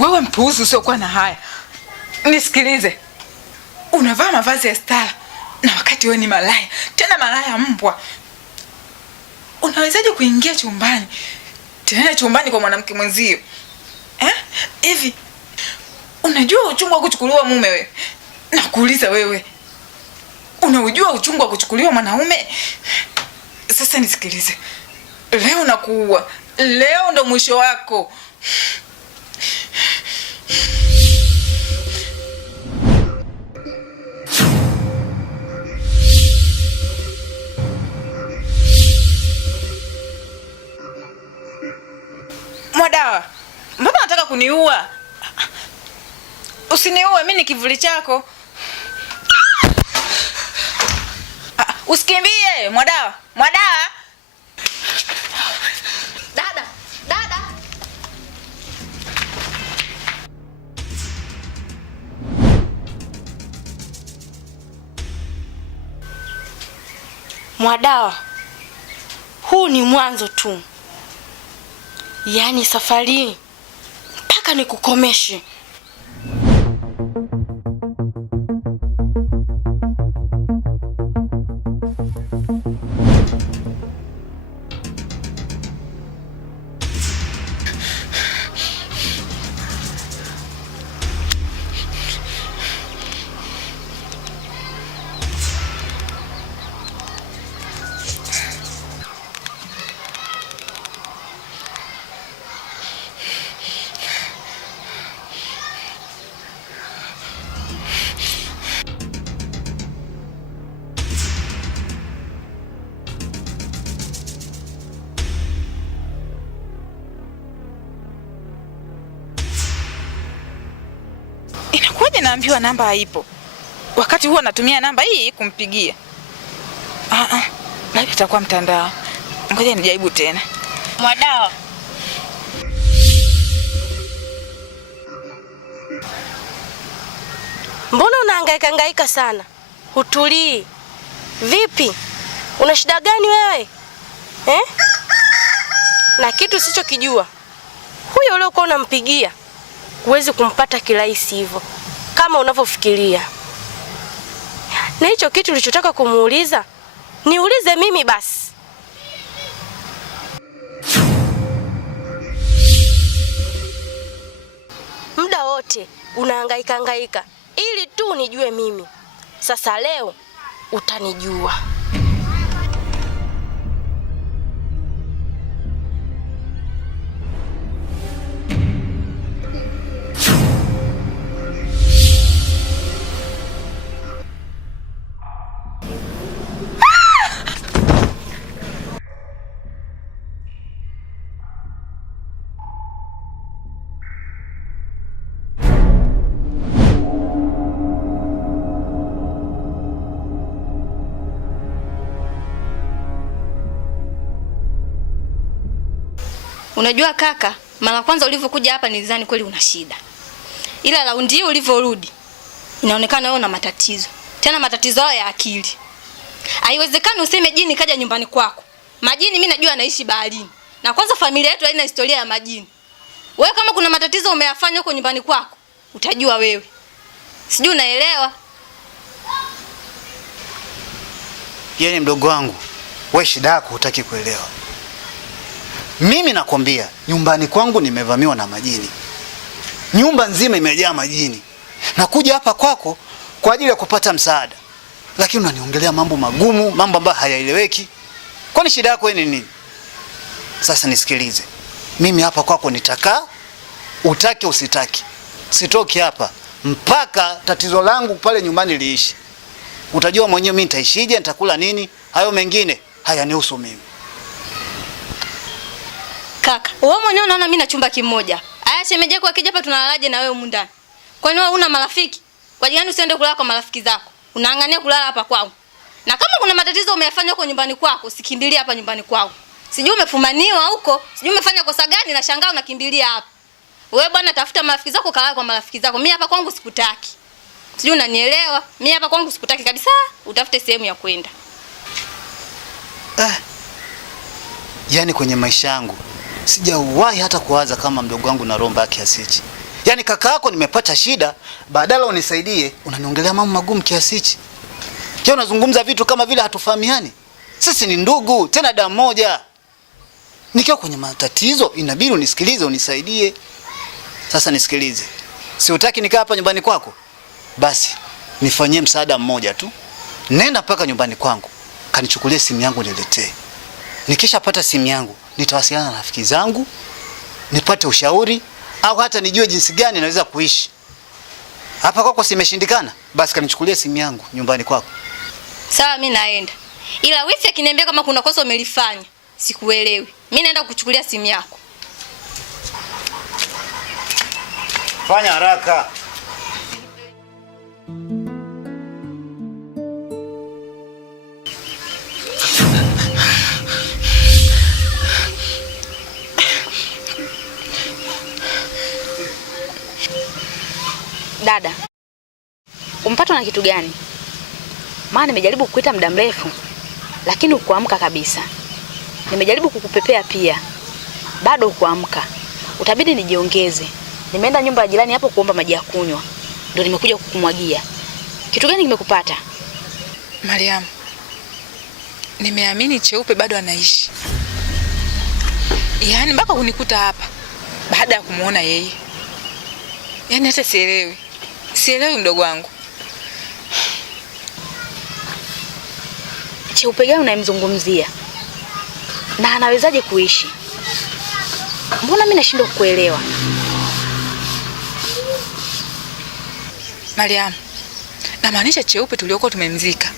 Wewe mpuuzi usiokuwa na haya. Nisikilize. Unavaa mavazi ya stara na wakati wewe ni malaya. Tena malaya mbwa. Unawezaje kuingia chumbani? Tena chumbani kwa mwanamke mwenzio? Hivi unajua uchungu wa kuchukuliwa mume wewe? Nakuuliza wewe. Unaujua uchungu wa kuchukuliwa mwanaume? Sasa nisikilize. Leo nakuua. Leo ndo mwisho wako. Mwadawa, mbona unataka kuniua? Usiniue, mimi ni kivuli chako. Usikimbie, Mwadawa. Mwadawa. Dada. Mwadawa, huu ni mwanzo tu. Yaani safari mpaka nikukomeshe. Inakuwaje naambiwa namba haipo? Wakati huo natumia namba hii kumpigia. Labda itakuwa mtandao. Ngoja nijaribu tena. Mwadawa. Mbona unahangaika sana? Hutulii. Vipi? Una shida gani wewe? Na kitu usichokijua. Huyo uliokuwa unampigia huwezi kumpata kirahisi hivyo kama unavyofikiria. Na hicho kitu ulichotaka kumuuliza, niulize mimi basi. Muda wote unahangaika ili tu nijue mimi. Sasa leo utanijua. Unajua kaka, mara kwanza ulivyokuja hapa nilizani kweli una shida. Ila raundi hii ulivyorudi, inaonekana wewe una matatizo. Tena matatizo hayo ya akili. Haiwezekani useme jini kaja nyumbani kwako. Majini mimi najua anaishi baharini. Na kwanza familia yetu haina historia ya majini. Wewe kama kuna matatizo umeyafanya huko nyumbani kwako, utajua wewe. Sijui unaelewa. Yeye mdogo wangu, wewe shida yako hutaki kuelewa. Mimi nakwambia, nyumbani kwangu nimevamiwa na majini. Nyumba nzima imejaa majini. Nakuja hapa kwako kwa ajili ya kupata msaada. Lakini unaniongelea mambo magumu, mambo ambayo hayaeleweki. Kwani shida yako ni nini? Sasa nisikilize. Mimi hapa kwako nitakaa, utake usitaki. Sitoki hapa mpaka tatizo langu pale nyumbani liishi. Utajua mwenyewe mimi nitaishije, nitakula nini, hayo mengine hayanihusu mimi. Kaka, wewe mwenyewe unaona mimi na chumba kimoja. Aya shemeje yako akija hapa tunalalaje na wewe humu ndani? Kwani wewe una marafiki? Kwa nini usiende kulala kwa marafiki zako? Unaangania kulala hapa kwao. Na kama kuna matatizo umeyafanya huko nyumbani kwako, usikimbilie hapa nyumbani kwao. Sijui umefumaniwa huko, sijui umefanya kosa gani na shangaa unakimbilia hapa. Wewe bwana tafuta marafiki zako kalala kwa marafiki zako. Mimi hapa kwangu sikutaki. Sijui unanielewa? Mimi hapa kwangu sikutaki kabisa. Utafute sehemu ya kwenda. Yaani kwenye maisha yangu sijawahi hata kuwaza kama mdogo wangu na romba kiasi hichi. Yaani kaka yako nimepata shida, badala unisaidie, unaniongelea mambo magumu kiasi hichi. Je, unazungumza vitu kama vile hatufahamiani? Sisi ni ndugu, tena damu moja. Nikiwa kwenye matatizo, inabidi unisikilize, unisaidie. Sasa nisikilize. Si utaki nikaa hapa nyumbani kwako? Basi, nifanyie msaada mmoja tu. Nenda mpaka nyumbani kwangu, kanichukulie simu yangu niletee. Nikishapata simu yangu, nitawasiliana na rafiki zangu, nipate ushauri au hata nijue jinsi gani naweza kuishi. Hapa kwako simeshindikana, basi kanichukulie simu yangu nyumbani kwako. Sawa, mimi naenda. Ila wifi akiniambia kama kuna kosa umelifanya, sikuelewi. Mimi naenda kuchukulia simu yako. Fanya haraka. Dada, umpatwa na kitu gani? Maana nimejaribu kukuita muda mrefu, lakini ukuamka kabisa. Nimejaribu kukupepea pia, bado ukuamka. Utabidi nijiongeze. Nimeenda nyumba ya jirani hapo kuomba maji ya kunywa, ndio nimekuja kukumwagia. Kitu gani kimekupata? Mariam, nimeamini Cheupe bado anaishi. Yaani mpaka kunikuta hapa baada ya kumuona yeye. Yaani hata sielewi. Sielewi mdogo wangu. Cheupe gani unayemzungumzia? Na anawezaje kuishi? Mbona mimi nashindwa kuelewa? Mariam, namaanisha Cheupe tuliokuwa tumemzika.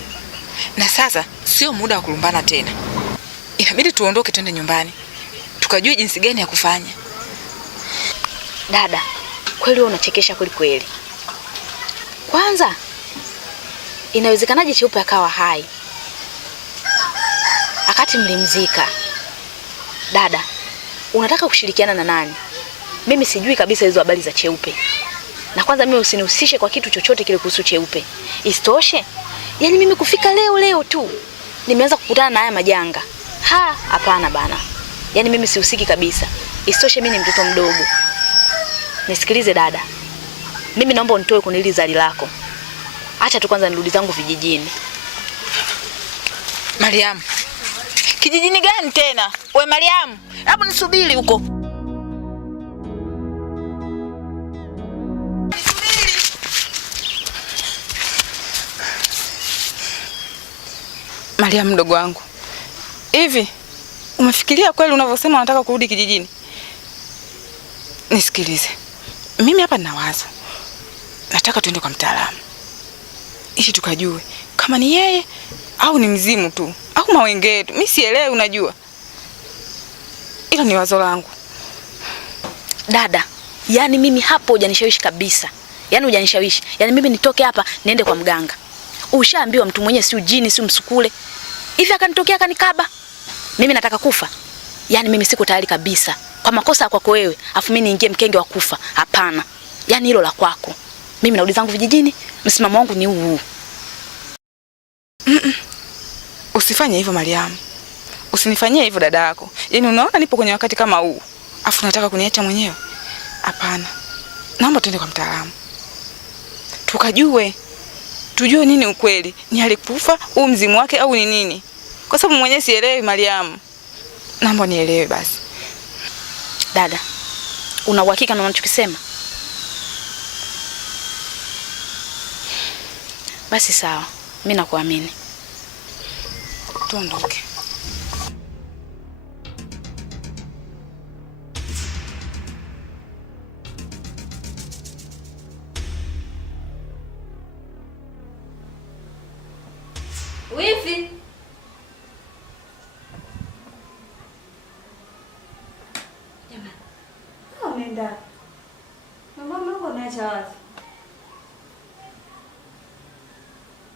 Na sasa sio muda wa kulumbana tena. Inabidi tuondoke twende nyumbani. Tukajue jinsi gani ya kufanya. Dada, kweli wewe unachekesha kweli. Kwanza, inawezekanaje Cheupe akawa hai akati mlimzika? Dada, unataka kushirikiana na nani? Mimi sijui kabisa hizo habari za Cheupe. Na kwanza mimi usinihusishe kwa kitu chochote kile kuhusu Cheupe. Isitoshe, yani mimi kufika leo tu nimeanza kukutana na haya majanga. Hapana bana. Yani mimi sihusiki kabisa. Isitoshe mimi ni mtoto mdogo. Nisikilize dada. Mimi naomba unitoe kwenye hili zali lako. Acha tu kwanza nirudi zangu vijijini. Mariam, kijijini gani tena? We Mariam, hebu nisubiri huko. Mariam mdogo wangu. Hivi umefikiria kweli unavyosema unataka kurudi kijijini? Nisikilize. Mimi hapa nina wazo. Nataka tuende kwa mtaalamu. Ishi tukajue kama ni yeye au ni mzimu tu au mawenge yetu. Mimi sielewi unajua. Hilo ni wazo langu. Dada, yani mimi hapo hujanishawishi kabisa. Yani hujanishawishi. Yani mimi nitoke hapa niende kwa mganga. Ushaambiwa mtu mwenyewe si ujini si msukule. Hivi akanitokea akanikaba. Mimi nataka kufa. Yani mimi siko tayari kabisa. Kwa makosa kwako wewe, afu mimi niingie mkenge wa kufa. Hapana. Yani hilo la kwako. Mimi narudi zangu vijijini, msimamo wangu ni huu. Usifanye hivyo Mariam. Usinifanyie hivyo dada yako. Yaani unaona nipo kwenye wakati kama huu. Afu nataka kuniacha mwenyewe? Hapana. Naomba tuende kwa mtaalamu. Tukajue. Tujue nini ukweli. Ni alikufa au mzimu wake au ni nini? Kwa sababu mwenyewe sielewi Mariam. Naomba nielewe basi. Dada, una uhakika na unachokisema? Basi sawa. Mimi nakuamini. Tuondoke. Wifi. Jamani. Umeenda. Mama mlango umeacha wazi.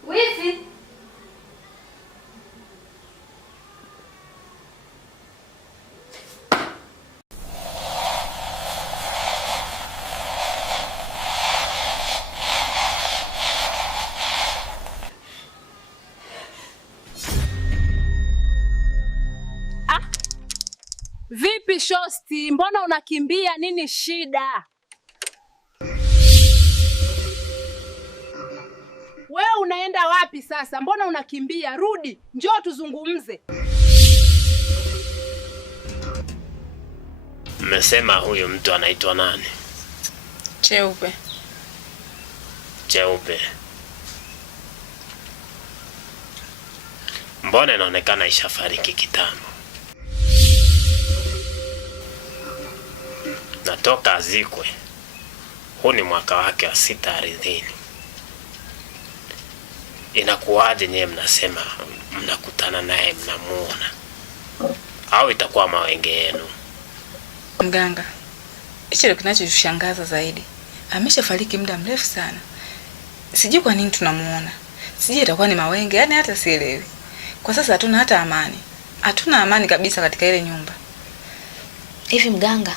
Wifi. Vipi shosti, mbona unakimbia? Nini shida? wapi sasa? Mbona unakimbia? Rudi, njoo tuzungumze. Mmesema huyu mtu anaitwa nani? Cheupe. Cheupe. Mbona inaonekana ishafariki kitambo? Natoka azikwe. Huu ni mwaka wake wa 6 ardhini. Inakuwaje nyewe mnasema mnakutana naye mnamuona? Au itakuwa mawenge yenu? Mganga, hicho ndio kinachotushangaza zaidi. Ameshafariki muda mrefu sana. Sijui kwa nini tunamuona. Sijui itakuwa ni mawenge, yani hata sielewi. Kwa sasa hatuna hata amani. Hatuna amani kabisa katika ile nyumba. Hivi mganga,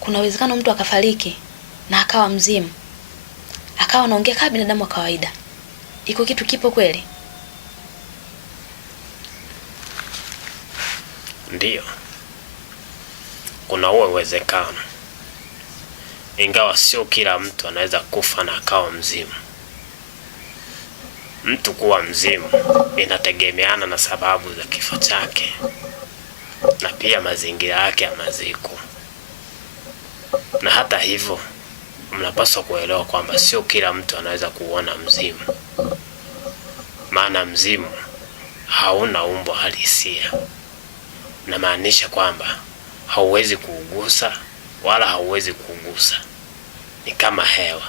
kuna uwezekano mtu akafariki na akawa mzimu, akawa anaongea kama binadamu wa kawaida? Iko kitu kipo kweli? Ndiyo. Kuna huo uwezekano. Ingawa sio kila mtu anaweza kufa na akawa mzimu. Mtu kuwa mzimu inategemeana na sababu za kifo chake na pia mazingira yake ya maziko. Na hata hivyo, mnapaswa kuelewa kwamba sio kila mtu anaweza kuona mzimu. Maana mzimu hauna umbo halisia. Na maanisha kwamba hauwezi kuugusa wala hauwezi kugusa. Ni kama hewa.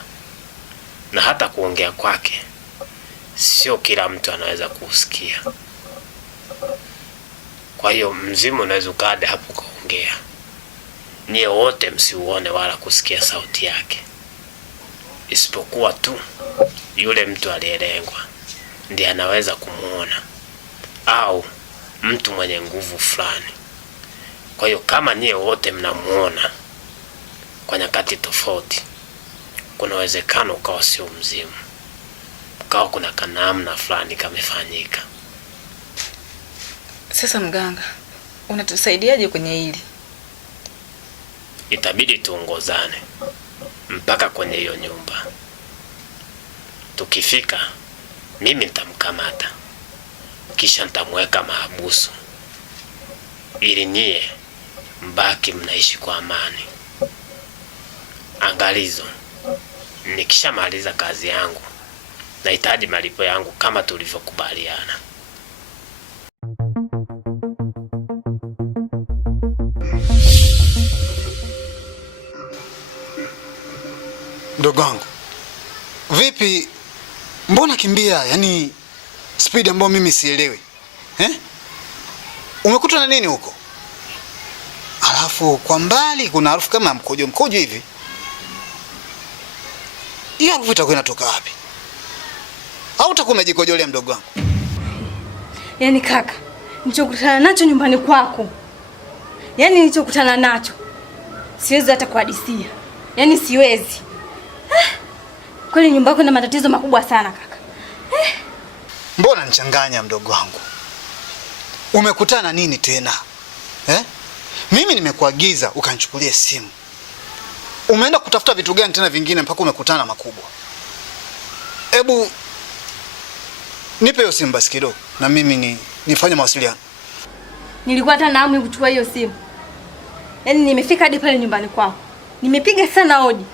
Na hata kuongea kwake sio kila mtu anaweza kusikia. Kwa hiyo mzimu unaweza ukade hapo kaongea, nyie wote msiuone wala kusikia sauti yake, isipokuwa tu yule mtu aliyelengwa ndiye anaweza kumuona, au mtu mwenye nguvu fulani. Kwa hiyo kama nyie wote mnamuona kwa nyakati tofauti, kuna uwezekano ukawa sio mzimu, ukawa kuna kanamna fulani kamefanyika. Sasa mganga, unatusaidiaje kwenye hili? Itabidi tuongozane mpaka kwenye hiyo nyumba. Tukifika, mimi nitamkamata, kisha nitamweka mahabusu, ili nyie mbaki mnaishi kwa amani. Angalizo, nikishamaliza kazi yangu, nahitaji malipo yangu kama tulivyokubaliana. Mdogo wangu, vipi? Mbona kimbia? Yaani speed ambayo mimi sielewi. Umekuta na nini huko? Alafu kwa mbali kuna harufu kama mkojo hivi. Hiyo harufu itakuwa inatoka wapi? Au utakuwa umejikojolea mdogo wangu? Yaani kaka, nilichokutana nacho nyumbani kwako, yaani nilichokutana nacho siwezi hata kuhadithia. Yaani siwezi. Kweli nyumba yako ina matatizo makubwa sana kaka. Mbona nichanganya mdogo wangu? Umekutana nini tena? Mimi nimekuagiza ukanichukulie simu. Umeenda kutafuta vitu gani tena vingine mpaka umekutana makubwa? Hebu nipe hiyo simu basi kidogo na mimi nifanye mawasiliano. Nilikuwa hata na hamu kuchukua hiyo simu. Yaani nimefika hadi pale nyumbani kwako. Nimepiga sana hodi.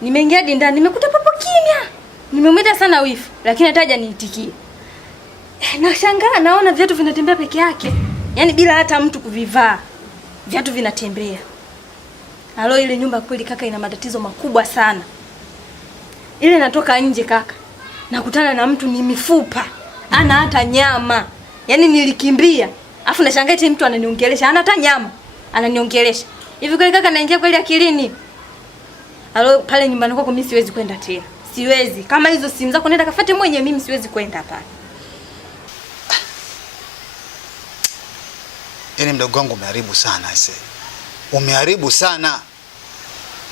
Nimeingia hadi ndani, nimekuta papo kimya. Nimemwita sana wifi, lakini hata hajaniitikia. Nashangaa naona viatu vinatembea peke yake. Yaani bila hata mtu kuvivaa. Viatu vinatembea. Halo, ile nyumba kweli kaka ina matatizo makubwa sana. Ile natoka nje kaka, nakutana na mtu ni mifupa, ana hata nyama. Yaani nilikimbia. Afu nashangaa eti mtu ananiongelesha, ana hata nyama, ananiongelesha. Hivi kweli kaka naingia kweli akilini? Halo, pale nyumbani kwako mimi siwezi kwenda tena. Siwezi. Kama hizo simu zako nenda kafuate mwenyewe, mimi siwezi kwenda hapa. Yaani mdogo wangu umeharibu sana ese. Umeharibu sana.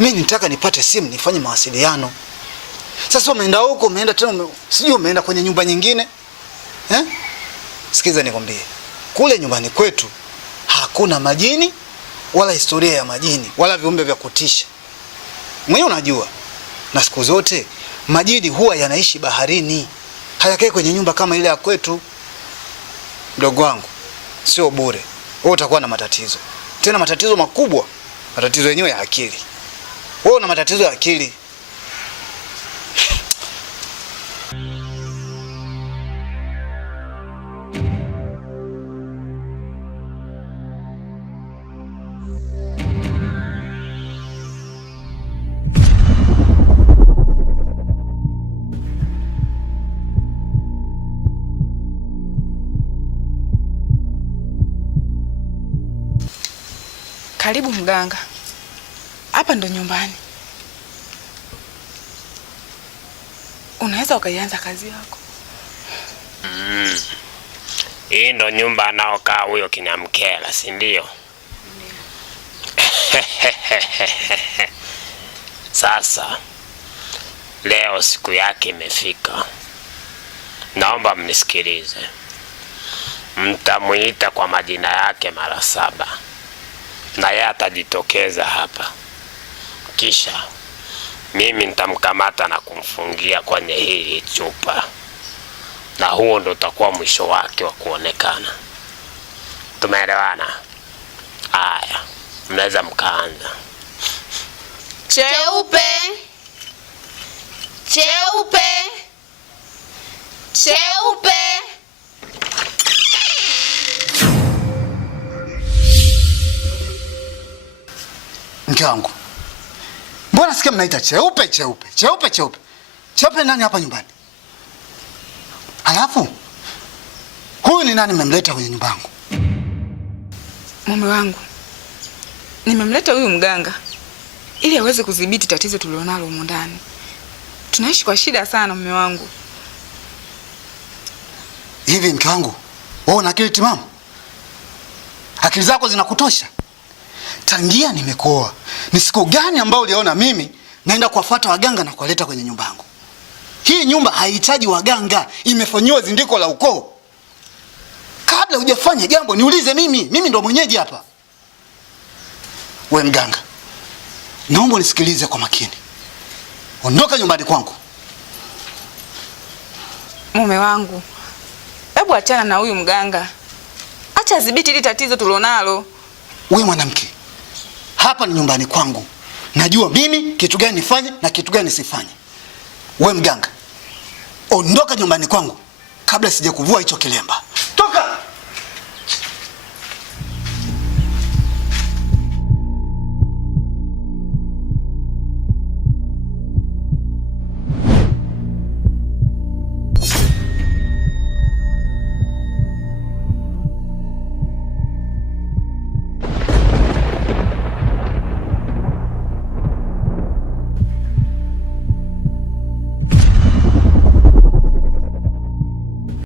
Mimi nitaka nipate simu nifanye mawasiliano. Sasa umeenda huko, umeenda tena sijui umeenda kwenye nyumba nyingine. Sikiza nikwambie. Kule nyumbani kwetu hakuna majini wala historia ya majini wala viumbe vya kutisha. Mwenyewe unajua. Na siku zote majini huwa yanaishi baharini. hayakae kwenye nyumba kama ile ya kwetu. Mdogo wangu, sio bure. Wewe utakuwa na matatizo. Tena matatizo makubwa. Matatizo yenyewe ya akili. Wewe una matatizo ya akili. Karibu mganga. Hapa ndo nyumbani. Unaweza ukaianza kazi yako. Hii ndo nyumba anaokaa huyo Kinyamkela, si ndio? Sasa leo siku yake imefika. Naomba mnisikilize. Mtamuita kwa majina yake mara 7. Na yeye atajitokeza hapa. Kisha mimi nitamkamata na kumfungia kwenye hii chupa. Na huo ndo utakuwa mwisho wake wa kuonekana. Tumeelewana? Haya, mnaweza mkaanza. Cheupe, cheupe, cheupe. Mke wangu, mbona sikia mnaita cheupe cheupe cheupe cheupe? Cheupe nani hapa nyumbani? Alafu huyu ni nani mmemleta kwenye nyumba yangu? Mume wangu, nimemleta huyu mganga ili aweze kudhibiti tatizo tulilonalo humu ndani. Tunaishi kwa shida sana mume wangu. Hivi mke wangu, wewe una akili timamu? Akili zako zinakutosha? Tangia nimekuoa, ni siku gani ambao uliona mimi naenda kuwafuata waganga na kuwaleta kwenye nyumba yangu? Hii nyumba haihitaji waganga, imefanywa zindiko la ukoo. Kabla hujafanya jambo niulize mimi ndo mwenyeji hapa. We mganga, naomba unisikilize kwa makini. Ondoka nyumbani kwangu. Mume wangu, hebu achana na huyu mganga. Acha adhibiti hili tatizo tulilonalo. We mwanamke, hapa ni nyumbani kwangu. Najua mimi kitu gani nifanye na kitu gani nisifanye. We mganga, ondoka nyumbani kwangu kabla sijakuvua hicho kilemba.